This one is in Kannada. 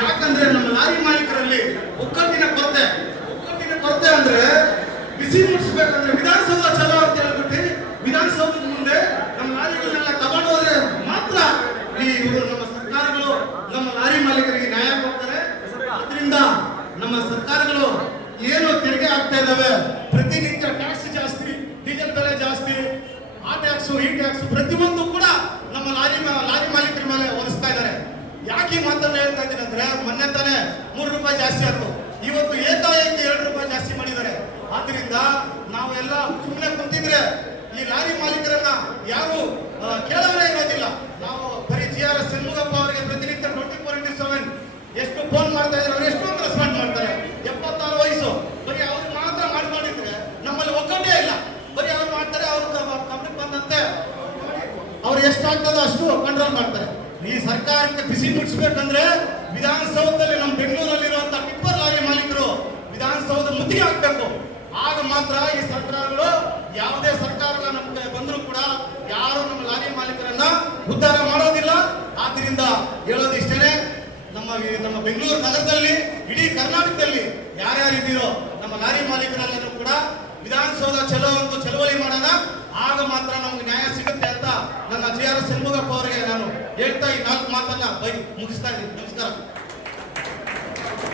ಯಾಕಂದ್ರೆ ನಮ್ಮ ಲಾರಿ ಮಾಲೀಕರಲ್ಲಿ ಒಗ್ಗಟ್ಟಿನ ಕೊರತೆ ಅಂದ್ರೆ ಬಿಸಿ ಮುಟ್ಟಿಸ್ಬೇಕಂದ್ರೆ ವಿಧಾನಸೌಧ ಚಲೋ ಅಂತ ಹೇಳ್ಬಿಟ್ಟು ವಿಧಾನಸೌಧದ ಮುಂದೆ ನಮ್ಮ ಲಾರಿಗಳನ್ನೆಲ್ಲ ತಗೊಂಡು ಹೋದ್ರೆ ಮಾತ್ರ ಇವರು ನಮ್ಮ ಸರ್ಕಾರಗಳು ನಮ್ಮ ಲಾರಿ ಮಾಲೀಕರಿಗೆ ನ್ಯಾಯ ಕೊಡ್ತಾರೆ. ಅದರಿಂದ ನಮ್ಮ ಸರ್ಕಾರಗಳು ಏನು ತೆರಿಗೆ ಆಗ್ತಾ ಇದಾವೆ, ಪ್ರತಿನಿತ್ಯ ಟ್ಯಾಕ್ಸ್ ಜಾಸ್ತಿ, ಡೀಸೆಲ್ ಬೆಲೆ ಜಾಸ್ತಿ, ಆ ಟ್ಯಾಕ್ಸ್ ಈ ಟ್ಯಾಕ್ಸ್ ಪ್ರತಿಯೊಂದು ಕೂಡ ನಮ್ಮ ಲಾರಿ ಮಾಲೀಕರ ಮೇಲೆ ಹೊರಿಸ್ತಾ ಇದ್ದಾರೆ. ಯಾಕೆ ಈ ಮಾತನ್ನ ಹೇಳ್ತಾ ಇದ್ದೀನಿ ಅಂದ್ರೆ, ಮೊನ್ನೆ ತಾನೇ 3 ರೂಪಾಯಿ ಜಾಸ್ತಿ ಆಯ್ತು, ಇವತ್ತು ಏಕಾಏಕಿ 2 ರೂಪಾಯಿ ಜಾಸ್ತಿ ಮಾಡಿದ್ದಾರೆ. ಆದ್ರಿಂದ ನಾವೆಲ್ಲ ಸುಮ್ಮನೆ ಕುಂತಿದ್ರೆ ಈ ಲಾರಿ ಮಾಲೀಕರನ್ನ ಯಾರು ಕೇಳೋರೇ ಇರೋದಿಲ್ಲ. ನಾವು ಬರೀ GRS ಷಣ್ಮುಗಪ್ಪ ಅವರಿಗೆ ಪ್ರತಿನಿತ್ಯ 24/7 ಎಷ್ಟು ಫೋನ್ ಮಾಡ್ತಾ ಇದ್ದಾರೆ, ಅವ್ರು ಎಷ್ಟೊಂದು ರೆಸ್ಪಾಂಡ್ ಮಾಡ್ತಾರೆ. 76 ವಯಸ್ಸು, ಬರೀ ಅವ್ರು ಮಾತ್ರ ಮಾಡಿದ್ರೆ ನಮ್ಮಲ್ಲಿ ಒಗ್ಗಟ್ಟೇ ಇಲ್ಲ. ಬರೀ ಅವ್ರು ಮಾಡ್ತಾರೆ, ಅವ್ರು ಕಂಪ್ನಿ ಬಂದಂತೆ ಅವ್ರು ಎಷ್ಟಾಗ್ತದೋ ಅಷ್ಟು ಕಂಟ್ರೋಲ್ ಮಾಡ್ತಾರೆ. ಈ ಸರ್ಕಾರಕ್ಕೆ ಬಿಸಿ ಮುಟ್ಟಿಸ್ಬೇಕಂದ್ರೆ ವಿಧಾನಸೌಧದಲ್ಲಿ ನಮ್ಮ ಬೆಂಗಳೂರಲ್ಲಿರುವಂತಹ ಟಿಪ್ಪರ್ ಲಾರಿ ಮಾಲೀಕರು ವಿಧಾನಸೌಧ ಮುತ್ತಿಗೆ ಹಾಕ್ಬೇಕು. ಆಗ ಮಾತ್ರ ಈ ಸರ್ಕಾರಗಳು, ಯಾವುದೇ ಸರ್ಕಾರ ನಮ್ಗೆ ಬಂದರೂ ಕೂಡ ಯಾರು ನಮ್ಮ ಲಾರಿ ಮಾಲೀಕರನ್ನ ಉದ್ಧಾರ ಮಾಡೋದಿಲ್ಲ. ಆದ್ರಿಂದ ಹೇಳೋದು ಇಷ್ಟೇ, ನಮ್ಮ ಬೆಂಗಳೂರು ನಗರದಲ್ಲಿ, ಇಡೀ ಕರ್ನಾಟಕದಲ್ಲಿ ಯಾರ್ಯಾರು ಇದ್ದೀರೋ ನಮ್ಮ ಲಾರಿ ಮಾಲೀಕರೆಲ್ಲರೂ ಕೂಡ ವಿಧಾನಸೌಧ ಚಳವಳಿ ಮಾಡೋಣ. ಆಗ ಮಾತ್ರ ನಮ್ಗೆ ನ್ಯಾಯ ಸಿಗುತ್ತೆ ಅಂತ ನನ್ನ GRS ಷಣ್ಮುಗಪ್ಪ ಅವರಿಗೆ ನಾನು ಹೇಳ್ತಾ ಈ 4 ಮಾತನ್ನ ಮುಗಿಸ್ತಾ ಇದ್ದೀನಿ. ನಮಸ್ಕಾರ.